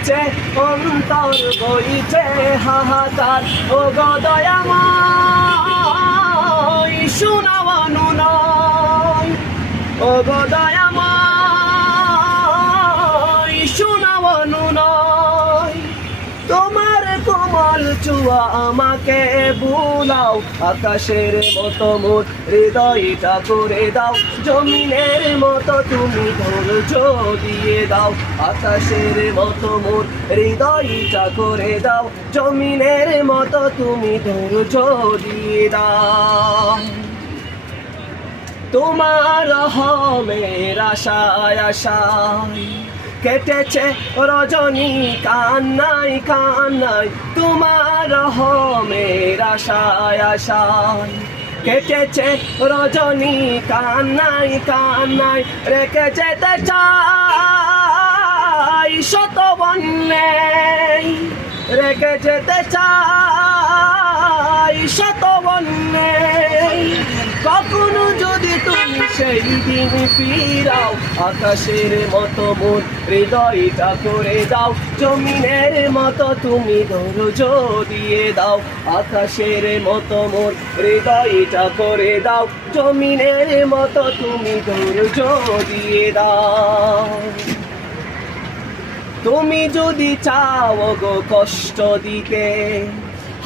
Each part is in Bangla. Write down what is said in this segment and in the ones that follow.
বইছে অন্তর বইছে হাহাকার, ও গো দয়াময় শোনাও অনুনয়, ও গো দয়াময় শোনাও অনুনয়। তোমার কোমল চুয়া আমাকে বুলাও, আকাশের মতো মোর হৃদয়টা করে দাও, জমিনের মতো তুমি ধৈর্য দিয়ে দাও, আকাশের মতো মোর হৃদয়টা করে দাও, জমিনের মতো তুমি ধৈর্য দিয়ে দাও। তোমার রহমের আশায় আশায় কেটেছে রজনী কান্নাই কান্নাই, তোমার রহমের আশায় আশায় কেটেছে রজনী কান্নাই কান্নাই, রেখে যেতে চাই শত বন্যে, রেখে যেতে চাই শত বন্যে। কখনো যদি তুমি সেই দিন ফিরাও, আকাশের মতো মোর হৃদয়টা করে দাও, জমিনের মতো তুমি ধৈর্য দিয়ে দাও, আকাশের মতো মোর হৃদয়টা করে দাও, জমিনের মতো তুমি ধৈর্য দিয়ে দাও। তুমি যদি চাও গো কষ্ট দিতে,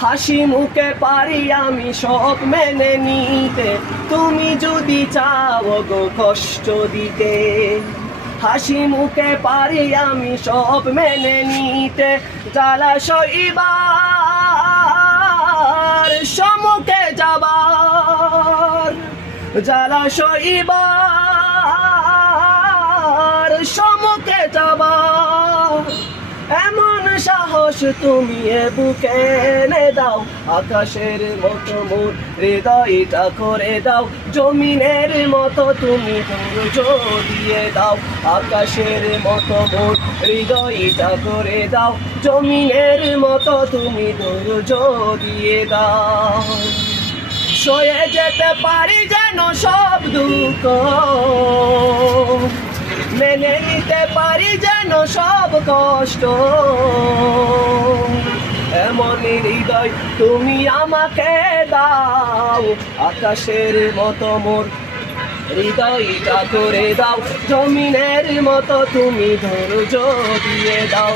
হাসি মুখে পারি আমি সব মেনে নিতে, তুমি যদি চাও গো কষ্ট দিতে, হাসি মুখে পারি আমি সব মেনে নিতে, জ্বালা সইবার সম্মুখে যাবার, জ্বালা সইবার সম্মুখে যাবার, এমন সাহস তুমি এ বুকে এনে দাও, আকাশের মতো মোর হৃদয়টা করে দাও, জমিনের মতো তুমি ধৈর্য দিয়ে দাও, আকাশের মতো মোর হৃদয়টা করে দাও, জমিনের মতো তুমি ধৈর্য দিয়ে দাও। সয়ে যেতে পারি যেন সব দুঃখ, মেনে নিতে পারি যেন সব কষ্ট, এমন হৃদয় তুমি আমাকে দাও, আকাশের মতো মোর হৃদয়টা করে দাও, জমিনের মতো তুমি ধৈর্য দিয়ে দাও।